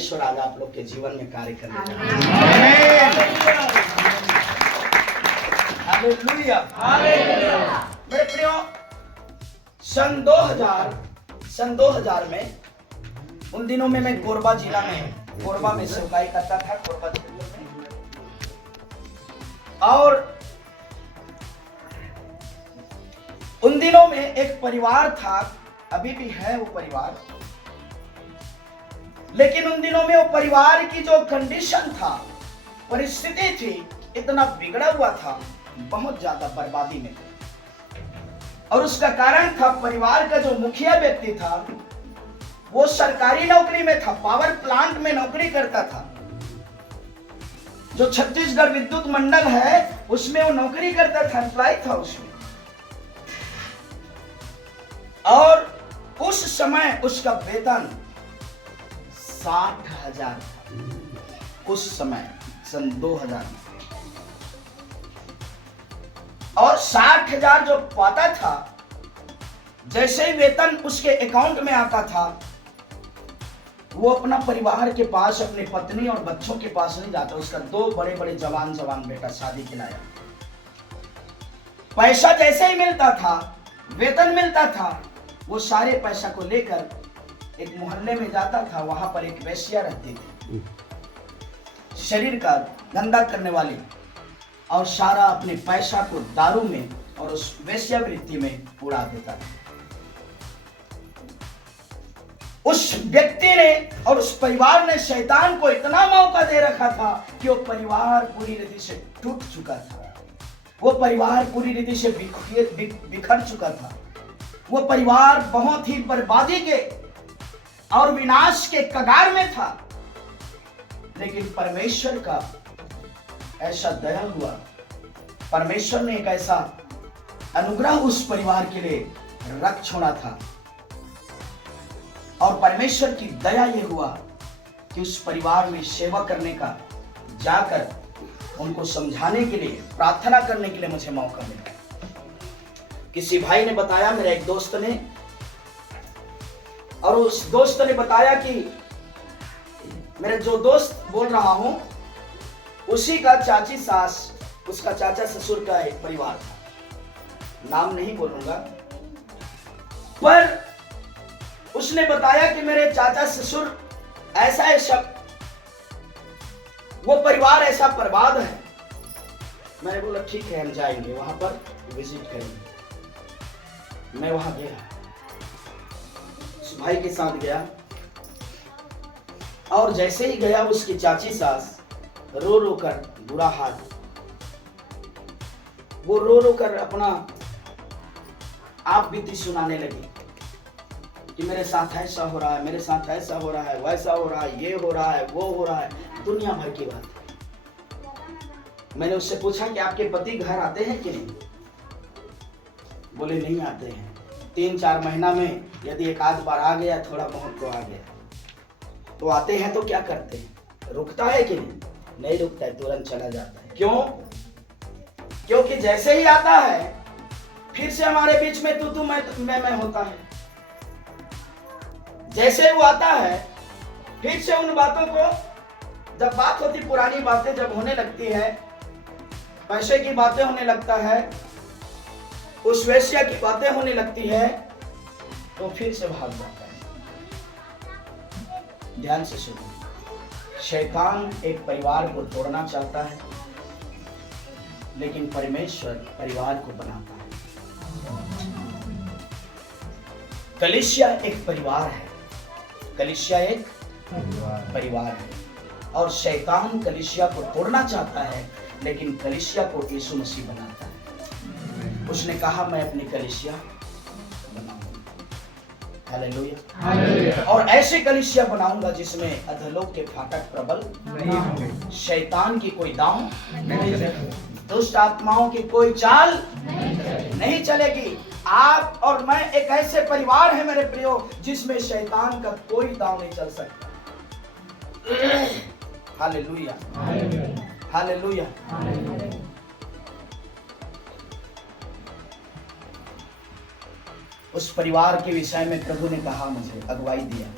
परमेश्वर आज आप लोग के जीवन में कार्य करने जा रहा है। हालेलुया। मेरे प्रियो, सन 2000 में, उन दिनों में मैं कोरबा जिला में, कोरबा में सेवकाई करता था, कोरबा जिले में। और उन दिनों में एक परिवार था, अभी भी है वो परिवार, लेकिन उन दिनों में वो परिवार की जो कंडीशन था, परिस्थिति थी, इतना बिगड़ा हुआ था, बहुत ज्यादा बर्बादी में। और उसका कारण था, परिवार का जो मुखिया व्यक्ति था वो सरकारी नौकरी में था, पावर प्लांट में नौकरी करता था। जो छत्तीसगढ़ विद्युत मंडल है उसमें वो नौकरी करता था, एम्प्लॉय था उसमें। और उस समय उसका वेतन 60,000 था, उस समय सन 2000 में। और 60,000 जो पाता था, जैसे ही वेतन उसके अकाउंट में आता था, वो अपना परिवार के पास, अपनी पत्नी और बच्चों के पास नहीं जाता। उसका 2 बड़े बड़े जवान बेटा शादी के लाया। पैसा जैसे ही मिलता था, वेतन मिलता था, वो सारे पैसा को लेकर एक मोहल्ले में जाता था। वहां पर एक वेश्या रहती थी, शरीर का गंदा करने वाली, और सारा अपने पैसा को दारू में और उस वेश्यावृत्ति में उड़ा देता था। उस व्यक्ति ने और उस परिवार ने शैतान को इतना मौका दे रखा था कि वो परिवार पूरी रीति से टूट चुका था, वो परिवार पूरी रीति से बिखर चुका था, वो परिवार बहुत ही बर्बादी के और विनाश के कगार में था। लेकिन परमेश्वर का ऐसा दया हुआ, परमेश्वर ने एक ऐसा अनुग्रह उस परिवार के लिए रख छोड़ा था। और परमेश्वर की दया ये हुआ कि उस परिवार में सेवा करने का, जाकर उनको समझाने के लिए, प्रार्थना करने के लिए मुझे मौका मिला। किसी भाई ने बताया, मेरे एक दोस्त ने, और उस दोस्त ने बताया कि मेरे जो दोस्त बोल रहा हूं, उसी का चाची सास, उसका चाचा ससुर का एक परिवार था, नाम नहीं बोलूंगा, पर उसने बताया कि मेरे चाचा ससुर ऐसा वो परिवार ऐसा बर्बाद है। मैंने बोला ठीक है, हम जाएंगे वहां पर, विजिट करेंगे। मैं वहां गया, उस भाई के साथ गया, और जैसे ही गया, उसकी चाची सास रो रो कर, बुरा हाल, वो रो रो कर अपना आप बीती सुनाने लगी कि मेरे साथ ऐसा हो रहा है, मेरे साथ ऐसा हो रहा है, वैसा हो रहा है, ये हो रहा है, वो हो रहा है, दुनिया भर की बात। मैंने उससे पूछा कि आपके पति घर आते हैं कि नहीं? बोले नहीं आते हैं। 3-4 महीना में यदि एक आध बार आ गया, थोड़ा बहुत तो आ गया, तो आते हैं तो क्या करते हैं? रुकता है कि नहीं? नहीं रुकता है, तुरंत चला जाता है। क्यों? क्योंकि जैसे ही आता है, फिर से हमारे बीच में तू मैं होता है। जैसे वो आता है, फिर से उन बातों को, जब बात होती, पुरानी बातें जब होने लगती है, पैसे की बातें होने लगता है, उस वेश्या की बातें होने लगती है, तो फिर से भाग जाता है। ध्यान से सुनो, शैतान एक परिवार को तोड़ना चाहता है, लेकिन परमेश्वर परिवार को बनाता है। कलीसिया एक परिवार है, कलीसिया एक परिवार है, और शैतान कलीसिया को तोड़ना चाहता है, लेकिन कलीसिया को यीशु मसीह बनाता है। उसने कहा मैं अपनी कलीसिया बनाऊंगा, हालेलुया, और ऐसे कलीसिया बनाऊंगा जिसमें अधोलोक के फाटक प्रबल नहीं होंगे, शैतान की कोई दांव नहीं चलेगी, दुष्ट आत्माओं की कोई चाल नहीं चलेगी। आप और मैं एक ऐसे परिवार है मेरे प्रियो, जिसमें शैतान का कोई दांव नहीं चल सकता। Hallelujah, hallelujah. उस परिवार के विषय में प्रभु ने कहा, मुझे अगुवाई दिया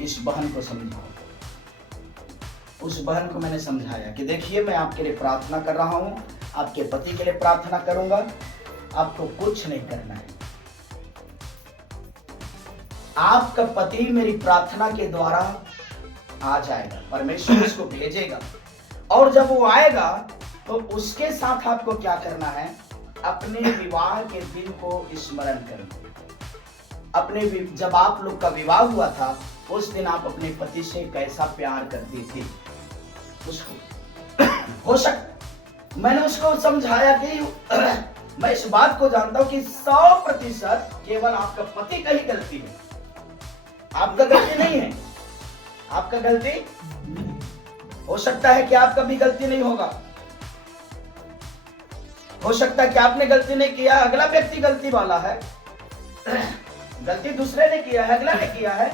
इस बहन को समझाओ। उस बहन को मैंने समझाया कि देखिए, मैं आपके लिए प्रार्थना कर रहा हूँ, आपके पति के लिए प्रार्थना करूंगा, आपको कुछ नहीं करना है। आपका पति मेरी प्रार्थना के द्वारा आ जाएगा, परमेश्वर उसको भेजेगा, और जब वो आएगा तो उसके साथ आपको क्या करना है, अपने विवाह के दिन को स्मरण करना। जब आप लोग का विवाह हुआ था उस दिन आप अपने पति से कैसा प्यार करती थी, उसको हो सकता मैंने उसको समझाया कि मैं इस बात को जानता हूं कि 100% केवल आपका पति का ही गलती है, आपका गलती नहीं है। आपका गलती हो सकता है कि आपका भी गलती नहीं होगा, हो सकता है कि आपने गलती नहीं किया, अगला व्यक्ति गलती वाला है, गलती दूसरे ने किया है, अगला ने किया है,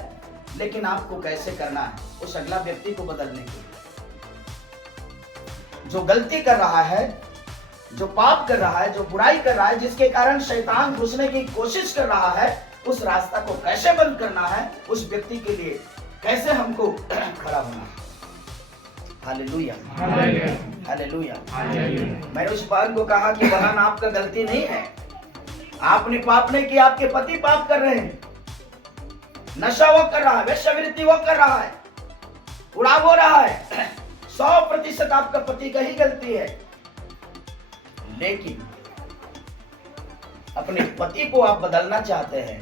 लेकिन आपको कैसे करना है उस अगला व्यक्ति को बदलने के लिए। जो गलती कर रहा है, जो पाप कर रहा है, जो बुराई कर रहा है, जिसके कारण शैतान घुसने की कोशिश कर रहा है, उस रास्ता को कैसे बंद करना है, उस व्यक्ति के लिए कैसे हमको खड़ा होना है। Hallelujah, hallelujah. मैंने उस बहन को कहा कि बहन, आपका गलती नहीं है, आपने पाप नहीं किया, आपके पति पाप कर रहे हैं, नशा वो कर रहा है, वेश्यावृत्ति वो कर रहा है, उड़ाव हो रहा है, 100% आपका पति का ही गलती है। लेकिन अपने पति को आप बदलना चाहते हैं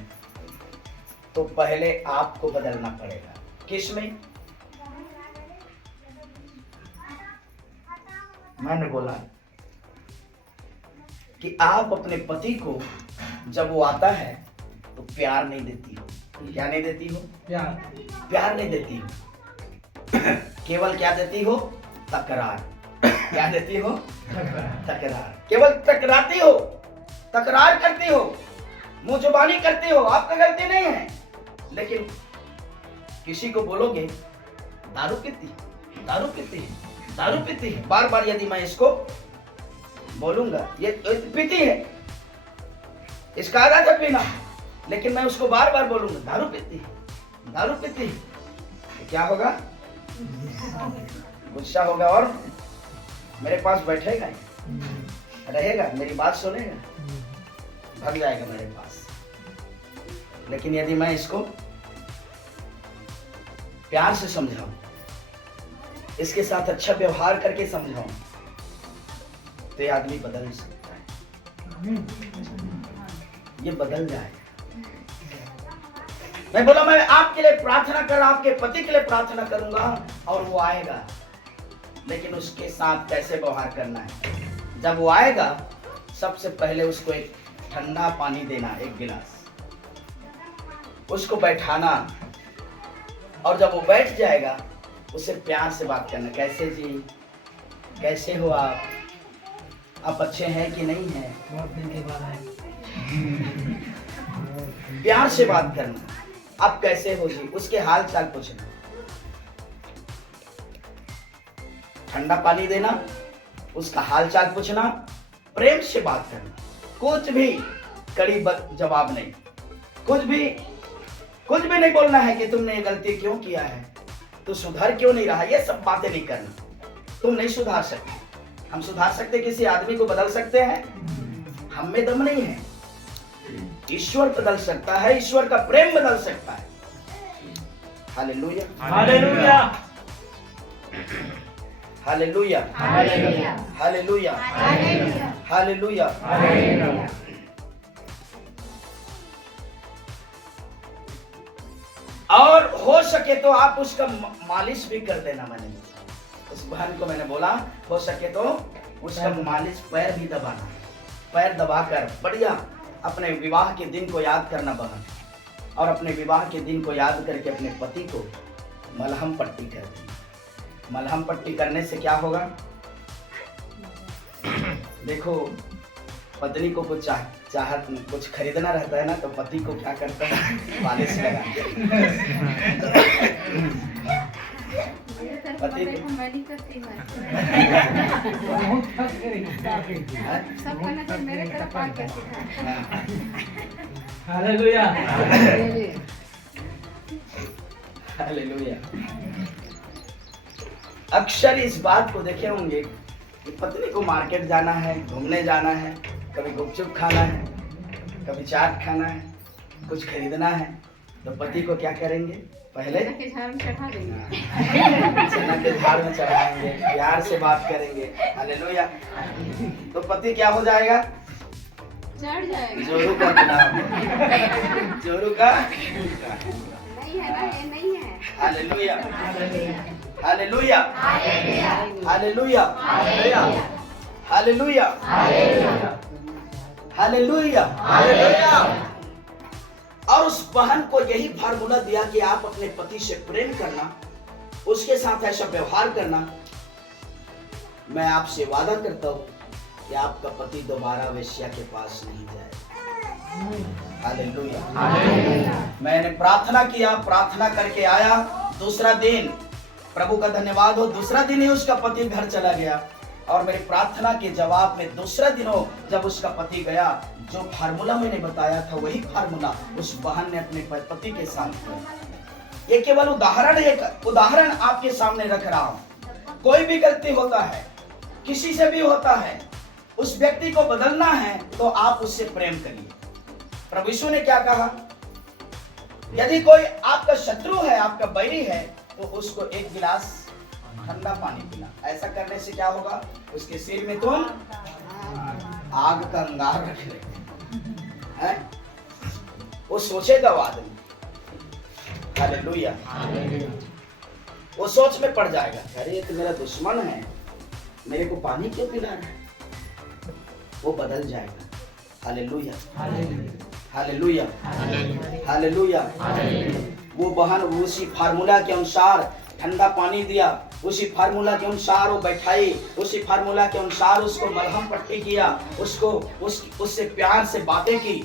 तो पहले आपको बदलना पड़ेगा। किसमें? मैंने बोला कि आप अपने पति को जब वो आता है तो प्यार नहीं देती हो। क्या नहीं देती हो? प्यार नहीं देती हो, केवल क्या देती हो? तकरार। क्या देती हो? तकरार। केवल टकराती हो, तकरार करती हो, मुंह जुबानी करती हो, आपका गलती नहीं है। लेकिन किसी को बोलोगे दारू पीती, दारू पीती है, दारू पीती है, बार बार यदि मैं इसको बोलूंगा ये पीती है, इसका आदत है पीना, लेकिन मैं उसको बार बार बोलूंगा दारू पीती है, दारू पीती है, तो क्या होगा? गुस्सा होगा और मेरे पास बैठेगा, रहेगा, मेरी बात सुनेगा, भाग जाएगा मेरे पास। लेकिन यदि मैं इसको प्यार से समझाऊं, इसके साथ अच्छा व्यवहार करके समझाऊं, तो ये आदमी बदल सकता है, ये बदल जाएगा। मैं बोला मैं आपके लिए प्रार्थना कर, आपके पति के लिए प्रार्थना करूंगा और वो आएगा, लेकिन उसके साथ कैसे व्यवहार करना है। जब वो आएगा सबसे पहले उसको एक ठंडा पानी देना, एक गिलास, उसको बैठाना, और जब वो बैठ जाएगा उससे प्यार से बात करना। कैसे जी, कैसे हो आप अच्छे हैं कि नहीं हैं? प्यार से बात करना, आप कैसे हो जी, उसके हाल चाल पूछना, ठंडा पानी देना, उसका हाल चाल पूछना, प्रेम से बात करना, कुछ भी कड़ी जवाब नहीं, कुछ भी नहीं बोलना है कि तुमने ये गलती क्यों किया है, तू सुधर क्यों नहीं रहा, ये सब बातें नहीं करना। तुम नहीं सुधार सकते, हम सुधार सकते, किसी आदमी को बदल सकते हैं? हम में दम नहीं है। ईश्वर बदल सकता है, ईश्वर का प्रेम बदल सकता है। Hallelujah, hallelujah, hallelujah, hallelujah, hallelujah, hallelujah. और हो सके तो आप उसका मालिश भी कर देना। मैंने उस बहन को मैंने बोला हो सके तो उसका मालिश, पैर भी दबाना, पैर दबाकर बढ़िया अपने विवाह के दिन को याद करना बहन, और अपने विवाह के दिन को याद करके अपने पति को मलहम पट्टी कर देना। मलहम पट्टी करने से क्या होगा? देखो, पत्नी को कुछ चाहत कुछ खरीदना रहता है ना, तो पति को क्या करता है? मालिश लगा। पति मेरे तरफ हालेलुया, हालेलुया। अक्सर इस बात को देखे होंगे कि पत्नी को मार्केट जाना है, घूमने जाना है, कभी गुपचुप खाना है, कभी चाट खाना है, कुछ खरीदना है, तो पति को क्या करेंगे? पहले चना के झाड़ में चढ़ा देंगे। चना के झाड़ में चढ़ाएंगे, प्यार से बात करेंगे। हालेलुया। तो पति क्या हो जाएगा? चढ़ जाएगा। जोरू का नाम, जोरू का नहीं है ना, ये नहीं है। Hallelujah, hallelujah, hallelujah, hallelujah, hallelujah, hallelujah. और उस बहन को यही फार्मूला दिया कि आप अपने पति से प्रेम करना, उसके साथ ऐसा व्यवहार करना। मैं आपसे वादा करता हूं कि आपका पति दोबारा वेश्या के पास नहीं जाएगा। हालेलुया। मैंने प्रार्थना किया, प्रार्थना करके आया, दूसरा दिन, प्रभु का धन्यवाद हो, दूसरा दिन ही उसका पति घर चला गया। और मेरी प्रार्थना के जवाब में दूसरा दिन हो, जब उसका पति गया, जो फार्मूला मैंने बताया था वही फार्मूला उस बहन ने अपने पति के साथ किया। ये केवल एक उदाहरण आपके सामने रख रहा हूं। कोई भी गलती होता है, किसी से भी होता है, उस व्यक्ति को बदलना है तो आप उससे प्रेम करिए। प्रभु यीशु ने क्या कहा? यदि कोई आपका शत्रु है, आपका बैरी है, तो उसको एक गिलास ठंडा पानी पीना। ऐसा करने से क्या होगा? उसके सिर में तुम आग का अंगार रख रहे हैं, वो सोचेगा वो आदमी। हालेलुया। वो सोच में पड़ जाएगा, अरे ये तो मेरा दुश्मन है, मेरे को पानी क्यों पिला रहा है? वो बदल जाएगा। Hallelujah, hallelujah, hallelujah. वो बहन उसी फार्मूला के अनुसार ठंडा पानी दिया, उसी फार्मूला के अनुसार वो बैठाई, उसी फार्मूला के अनुसार उसको मलहम पट्टी किया, उससे प्यार से बातें की।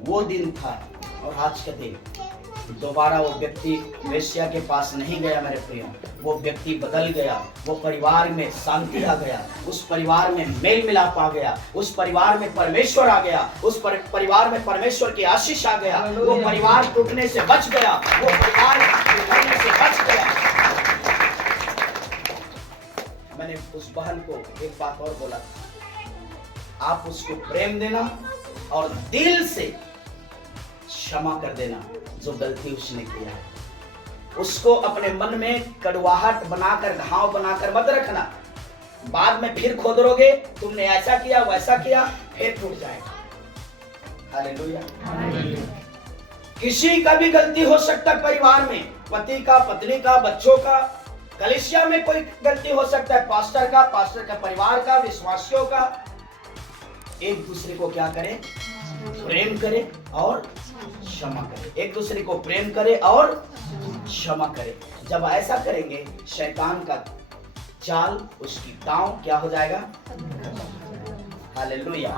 वो दिन था। और आज का दिन, दोबारा वो व्यक्ति वेश्या के पास नहीं गया मेरे प्रियो, वो व्यक्ति बदल गया। वो परिवार में शांति आ गया, उस परिवार में मेल मिलाप आ गया, उस परिवार में परमेश्वर आ गया, उस परिवार में परमेश्वर की आशीष आ गया। वो परिवार टूटने से बच गया, वो परिवार टूटने से बच गया। मैंने उस बहन को एक बात और बोला, आप उसको प्रेम देना और दिल से क्षमा कर देना जो गलती उसने किया है। उसको अपने मन में कड़वाहट बनाकर, घाव बनाकर मत रखना। बाद में फिर खोदरोगे, तुमने ऐसा किया वैसा किया, फिर टूट जाएगा। हालेलुया। किसी का भी गलती हो सकता है परिवार में, पति का, पत्नी का, बच्चों का, कलीसिया में कोई गलती हो सकता है, पास्टर का परिवार का, विश्वासियों का। एक दूसरे को क्या करें? प्रेम करें और क्षमा करें। एक दूसरे को प्रेम करें और क्षमा करें। जब ऐसा करेंगे, शैतान का चाल, उसकी दांव क्या हो जाएगा? हालेलुया।